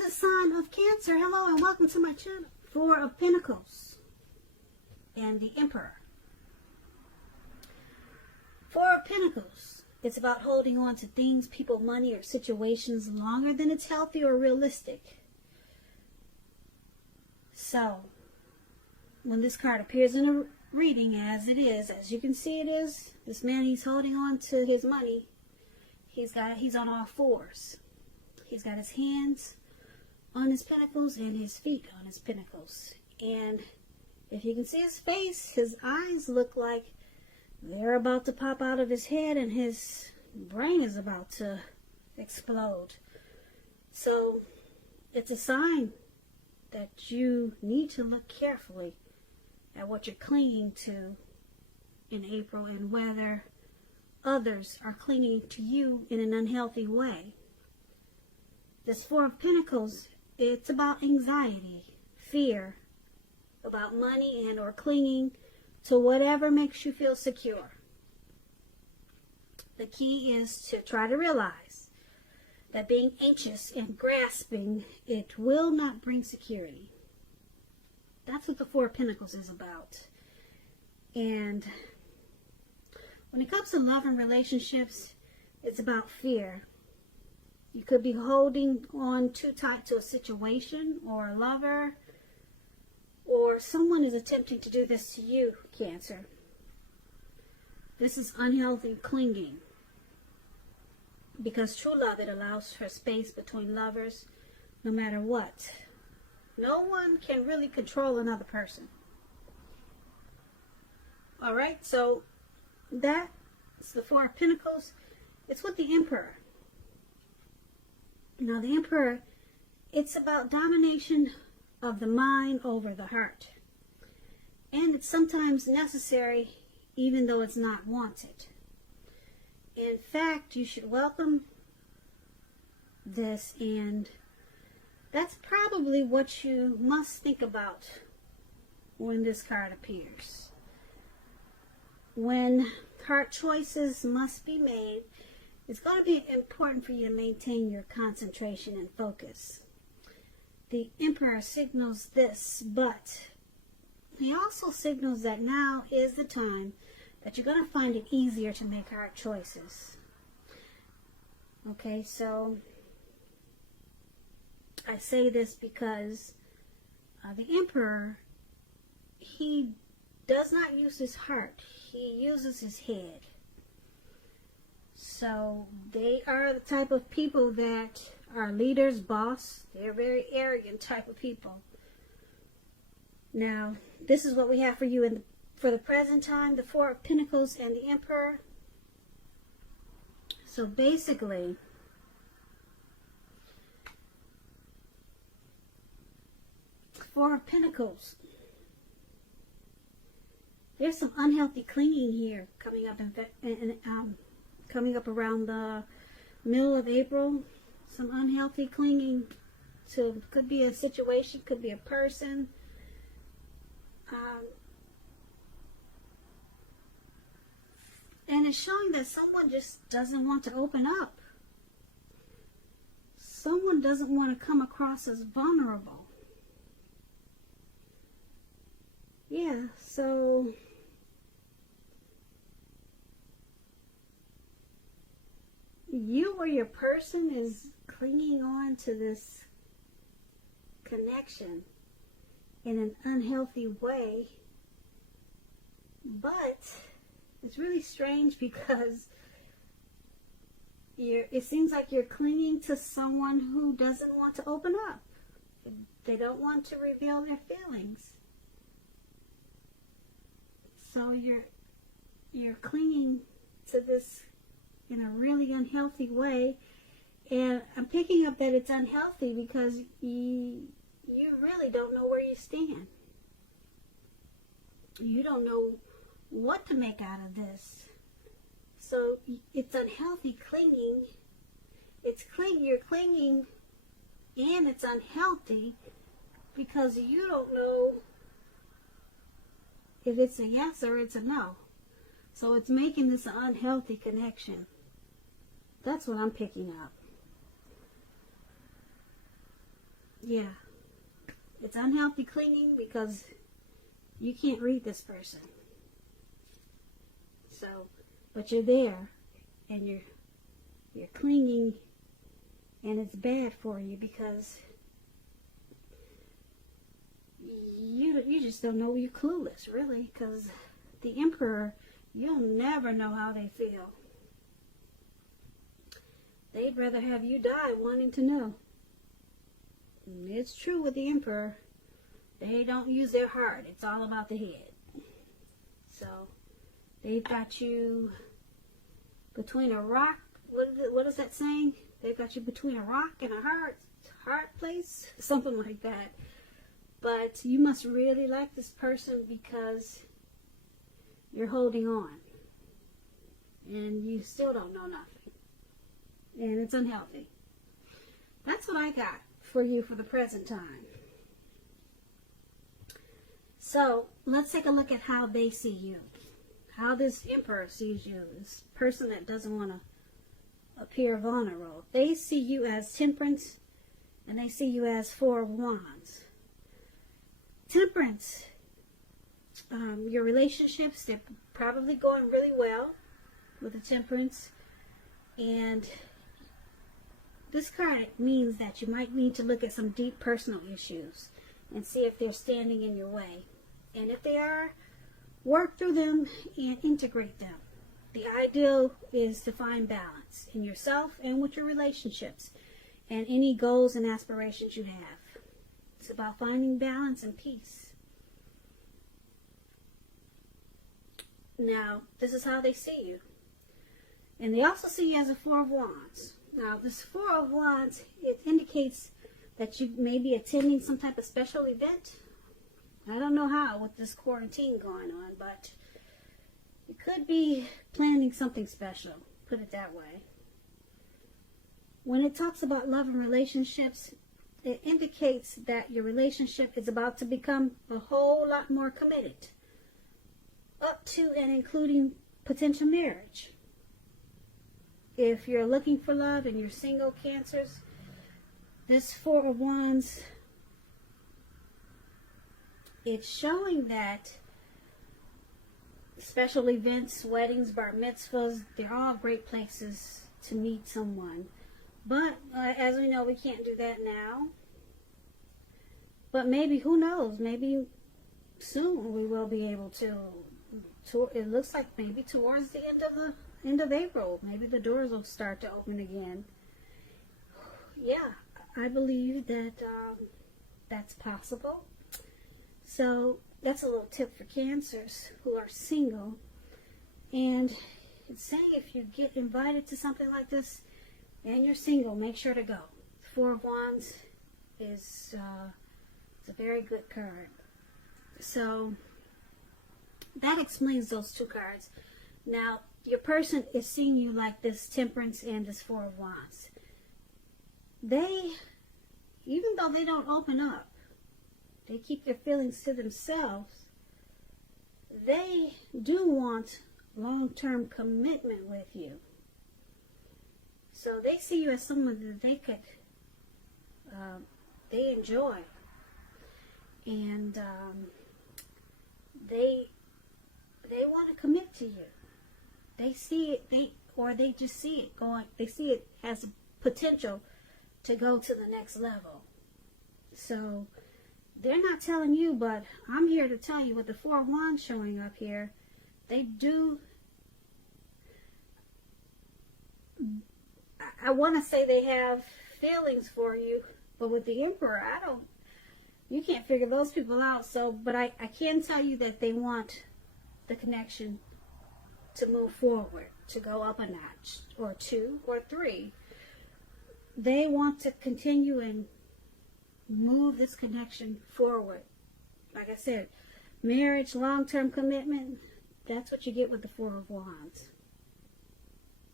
the sign of Cancer. Hello and welcome to my channel. Four of Pentacles and the Emperor. Four of Pentacles. It's about holding on to things, people, money, or situations longer than it's healthy or realistic. So, when this card appears in a reading, as it is, as you can see it is, this man, he's holding on to his money. He's on all fours. He's got his hands on his pentacles and his feet on his pentacles. And if you can see his face, his eyes look like they're about to pop out of his head and his brain is about to explode. So it's a sign that you need to look carefully at what you're clinging to in April and whether others are clinging to you in an unhealthy way. This Four of Pentacles, it's about anxiety, fear, about money and or clinging to whatever makes you feel secure. The key is to try to realize that being anxious and grasping, it will not bring security. That's what the Four of Pentacles is about. And when it comes to love and relationships, it's about fear. You could be holding on too tight to a situation or a lover, or someone is attempting to do this to you, Cancer. This is unhealthy clinging. Because true love, it allows for space between lovers no matter what. No one can really control another person. Alright, so that's the Four of Pentacles. It's with the Emperor. Now the Emperor, it's about domination of the mind over the heart. And it's sometimes necessary even though it's not wanted. In fact, you should welcome this, and that's probably what you must think about when this card appears. When hard choices must be made, it's going to be important for you to maintain your concentration and focus. The Emperor signals this, but he also signals that now is the time that you're going to find it easier to make hard choices. Okay, so I say this because the Emperor, he does not use his heart. He uses his head. So they are the type of people that are leaders, boss. They're very arrogant type of people. Now, this is what we have for you for the present time, the Four of Pentacles and the Emperor. So basically, Four of Pentacles. There's some unhealthy clinging here coming up coming up around the middle of April. Some unhealthy clinging to, could be a situation, could be a person. And it's showing that someone just doesn't want to open up. Someone doesn't want to come across as vulnerable. Yeah, so you or your person is clinging on to this connection in an unhealthy way, but it's really strange because it seems like you're clinging to someone who doesn't want to open up. They don't want to reveal their feelings. So you're clinging to this in a really unhealthy way, and I'm picking up that it's unhealthy because you really don't know where you stand. You don't know what to make out of this. So it's unhealthy clinging. You're clinging, and it's unhealthy because you don't know if it's a yes or it's a no. So it's making this an unhealthy connection. That's what I'm picking up. Yeah. It's unhealthy clinging because you can't read this person. So, but you're there and you're clinging, and it's bad for you because you just don't know. You're clueless, really, because the Emperor, you'll never know how they feel. They'd rather have you die wanting to know. It's true with the Emperor. They don't use their heart. It's all about the head. So they've got you between a rock. What is that saying? They've got you between a rock and a hard place, something like that. But you must really like this person because you're holding on, and you still don't know nothing, and it's unhealthy. That's what I got for you for the present time. So let's take a look at how they see you, how this Emperor sees you, this person that doesn't want to appear vulnerable. They see you as Temperance, and they see you as Four of Wands. Temperance, your relationships, they're probably going really well with the Temperance, and this card means that you might need to look at some deep personal issues and see if they're standing in your way. And if they are, work through them and integrate them. The ideal is to find balance in yourself and with your relationships and any goals and aspirations you have. It's about finding balance and peace. Now, this is how they see you. And they also see you as a Four of Wands. Now, this Four of Wands, it indicates that you may be attending some type of special event. I don't know how with this quarantine going on, but you could be planning something special, put it that way. When it talks about love and relationships, it indicates that your relationship is about to become a whole lot more committed, up to and including potential marriage. If you're looking for love and you're single, Cancers, this Four of Wands, it's showing that special events, weddings, bar mitzvahs, they're all great places to meet someone. But as we know, we can't do that now. But maybe, who knows, maybe soon we will be able to. It looks like maybe towards the end of April, maybe the doors will start to open again. Yeah, I believe that that's possible. So that's a little tip for Cancers who are single. And it's saying if you get invited to something like this and you're single, make sure to go. Four of Wands is a very good card. So that explains those two cards. Now, your person is seeing you like this Temperance and this Four of Wands. They, even though they don't open up, they keep their feelings to themselves, they do want long-term commitment with you. So they see you as someone that they could, they enjoy. And they want to commit to you. They see it, they just see it going, they see it as a potential to go to the next level. So they're not telling you, but I'm here to tell you with the Four of Wands showing up here, they do, I want to say they have feelings for you, but with the Emperor, you can't figure those people out. So, but I can tell you that they want the connection to move forward, to go up a notch, or two, or three. They want to continue and move this connection forward. Like I said, marriage, long-term commitment, that's what you get with the Four of Wands.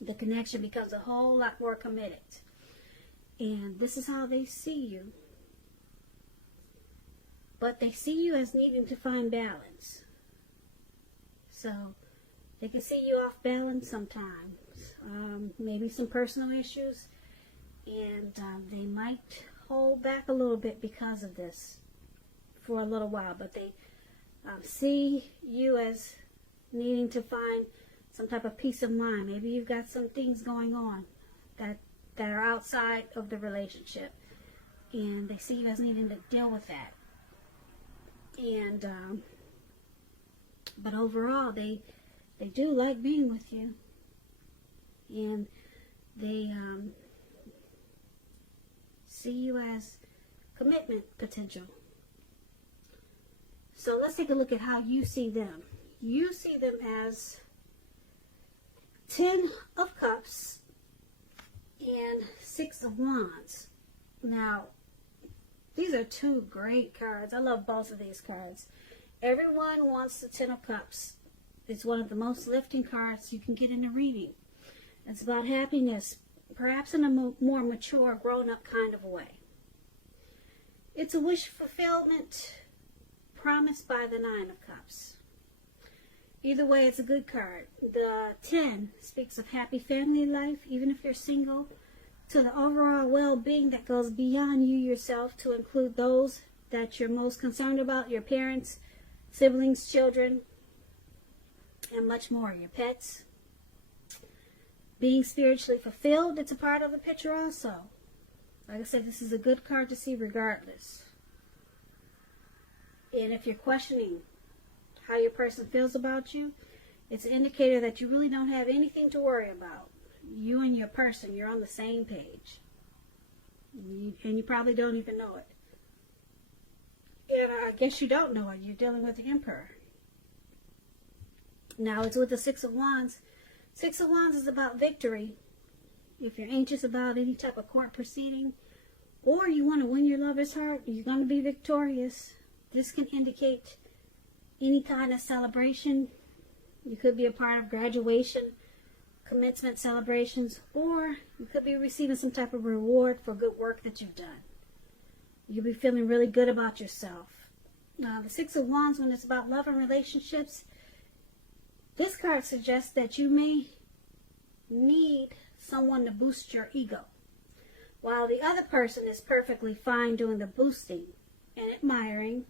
The connection becomes a whole lot more committed. And this is how they see you. But they see you as needing to find balance. So they can see you off balance sometimes. Maybe some personal issues. And they might hold back a little bit because of this for a little while, but they see you as needing to find some type of peace of mind. Maybe you've got some things going on that are outside of the relationship, and they see you as needing to deal with that. And but overall, they do like being with you, and they see you as commitment potential. So let's take a look at how you see them. You see them as 10 of Cups and 6 of Wands. Now, these are two great cards. I love both of these cards. Everyone wants the 10 of Cups. It's one of the most lifting cards you can get in a reading. It's about happiness, perhaps in a more mature, grown-up kind of way. It's a wish fulfillment promised by the 9 of Cups. Either way, it's a good card. The 10 speaks of happy family life, even if you're single, to the overall well-being that goes beyond you yourself, to include those that you're most concerned about, your parents, siblings, children, and much more, your pets. Being spiritually fulfilled, it's a part of the picture also. Like I said, this is a good card to see regardless. And if you're questioning how your person feels about you, it's an indicator that you really don't have anything to worry about. You and your person, you're on the same page. And you probably don't even know it. And I guess you don't know it. You're dealing with the Emperor. Now it's with the 6 of Wands. 6 of Wands is about victory. If you're anxious about any type of court proceeding, or you want to win your lover's heart, you're going to be victorious. This can indicate any kind of celebration. You could be a part of graduation, commencement celebrations, or you could be receiving some type of reward for good work that you've done. You'll be feeling really good about yourself. The 6 of Wands, when it's about love and relationships, this card suggests that you may need someone to boost your ego, while the other person is perfectly fine doing the boosting and admiring.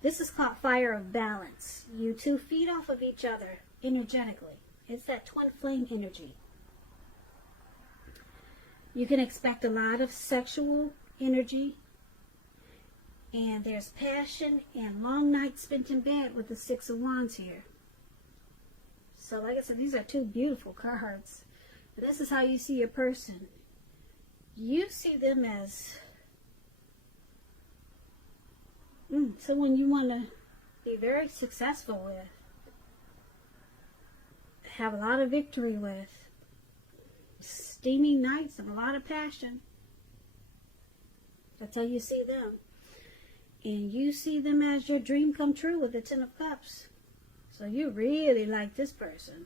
This is called fire of balance. You two feed off of each other energetically. It's that twin flame energy. You can expect a lot of sexual energy, and there's passion and long nights spent in bed with the 6 of Wands here. So like I said, these are two beautiful cards. And this is how you see your person. You see them as someone you want to be very successful with, have a lot of victory with, steamy nights and a lot of passion. That's how you see them. And you see them as your dream come true with the 10 of Cups. So you really like this person.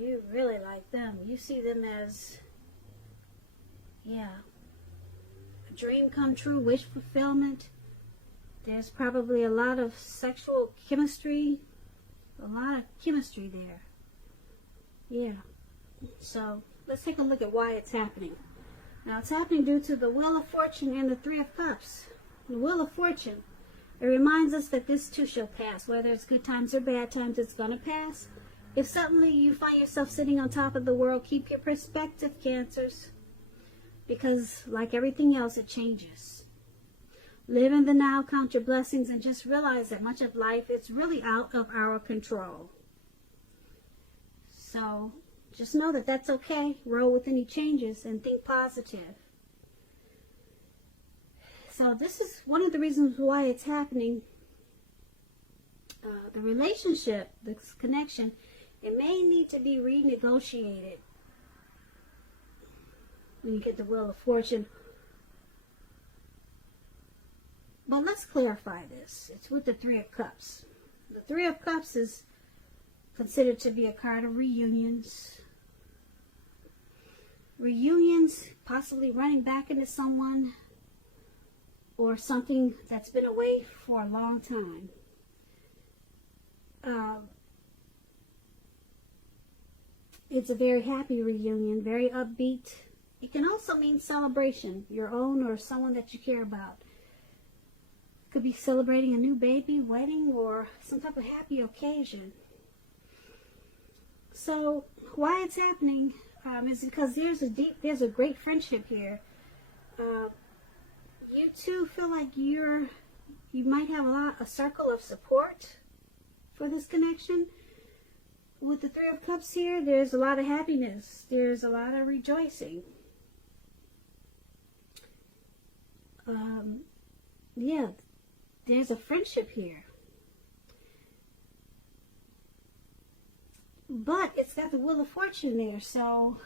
You really like them. You see them as, a dream come true, wish fulfillment. There's probably a lot of sexual chemistry, a lot of chemistry there. Yeah. So let's take a look at why it's happening. Now it's happening due to the Wheel of Fortune and the 3 of Cups. The Wheel of Fortune, it reminds us that this too shall pass. Whether it's good times or bad times, it's going to pass. If suddenly you find yourself sitting on top of the world, keep your perspective, Cancers. Because like everything else, it changes. Live in the now, count your blessings, and just realize that much of life is really out of our control. So just know that that's okay. Roll with any changes and think positive. So this is one of the reasons why it's happening. The relationship, this connection, it may need to be renegotiated when you get the Wheel of Fortune. But let's clarify this. It's with the 3 of Cups. The 3 of Cups is considered to be a card of reunions. Reunions, possibly running back into someone or something that's been away for a long time. It's a very happy reunion, very upbeat, It can also mean celebration, your own or someone that you care about. Could be celebrating a new baby, wedding, or some type of happy occasion. So why it's happening is because there's a great friendship here. You two feel like you might have a circle of support for this connection. With the Three of Cups here, there's a lot of happiness. There's a lot of rejoicing. Yeah, there's a friendship here. But it's got the Wheel of Fortune there, so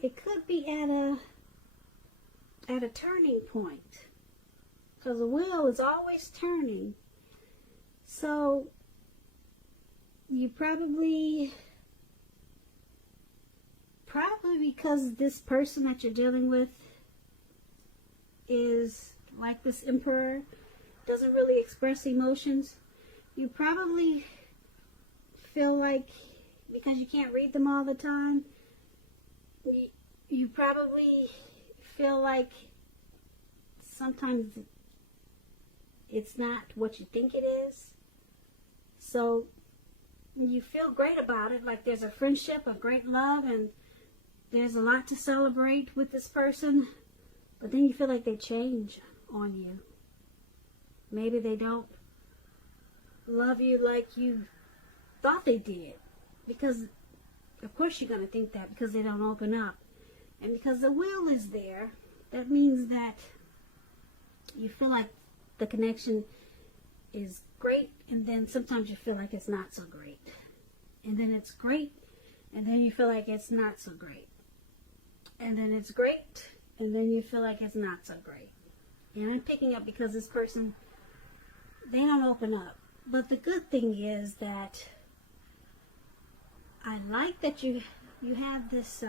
it could be at a turning point. Because the wheel is always turning. So you probably because this person that you're dealing with is like this Emperor, doesn't really express emotions, you probably feel like, because you can't read them all the time, you probably feel like sometimes it's not what you think it is. So you feel great about it, like there's a friendship, a great love, and there's a lot to celebrate with this person, but then you feel like they change on you. Maybe they don't love you like you thought they did, because of course you're going to think that, because they don't open up. And because the wheel is there, that means that you feel like the connection is great, and then sometimes you feel like it's not so great. And then it's great, and then you feel like it's not so great. And then it's great, and then you feel like it's not so great. And I'm picking up because this person, they don't open up. But the good thing is that I like that you have this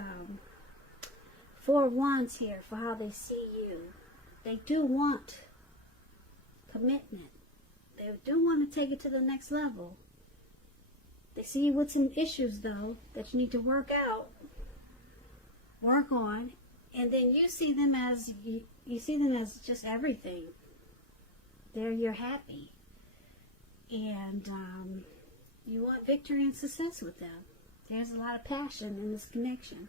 Four of Wands here for how they see you. They do want commitment. They do want to take it to the next level. They see you with some issues, though, that you need to work on, and then you see them as just everything. You're happy, and you want victory and success with them. There's a lot of passion in this connection.